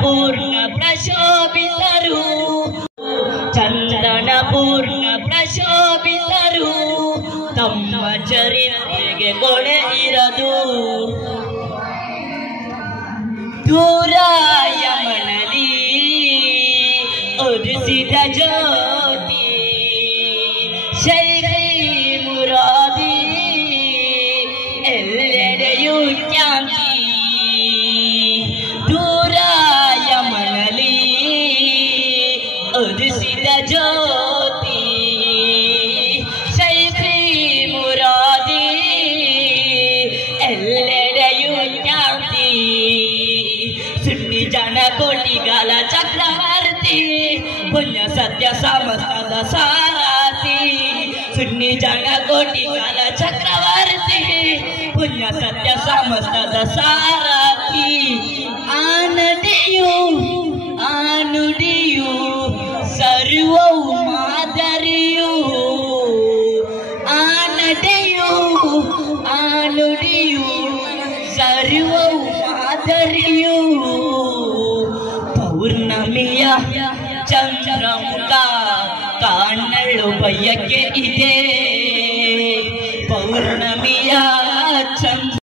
ಪೂರ್ಣ ಪ್ರಶೋಭಿತರು ಚಂದನ ಪೂರ್ಣ ಪ್ರಶೋಭಿತರು ತಮ್ಮ ಚರಿತ್ರೆಗೆ ಕೊಡೆ ಇರದು ದೂರ ಯಮನಲಿ ಉದಿಸಿದ ಜ್ಯೋತಿ ಶೈಖಿ ಮುರಾದಿ ಎಲ್ಲೆಡೆಯೂ ಖ್ಯಾತಿ ದೂರ ಯಮನಲಿ ಉದಿಸಿದ ಜ್ಯೋತಿ ಶೈಖಿ ಮುರಾದಿ ಎಲ್ಲೆಡೆಯೂ ಖ್ಯಾತಿ ಸುನ್ನಿ ಜನ ಕೋಟಿಗಾಲ ಚಕ್ರವರ್ತಿ ಪುಣ್ಯ ಸತ್ಯ ಸಮಸ್ತದ ಸಾರಥಿ ಸುನ್ನಿ ಜನ ಕೋಟಿಗಾಲ ಚಕ್ರವರ್ತಿ ಪುಣ್ಯ ಸತ್ಯ ಸಮಸ್ತದ ಸಾರಥಿ ಆನುಡಿಯು ಸರ್ವವು ಮಾದರಿಯು ಆನುಡಿಯು ಸರ್ವವು ಮಾದರಿಯು ಪೌರ್ಣಮಿಯ ಚಂದ್ರಮುಖ ಕಾಣಲು ಬಯಕೆ ಇದೆ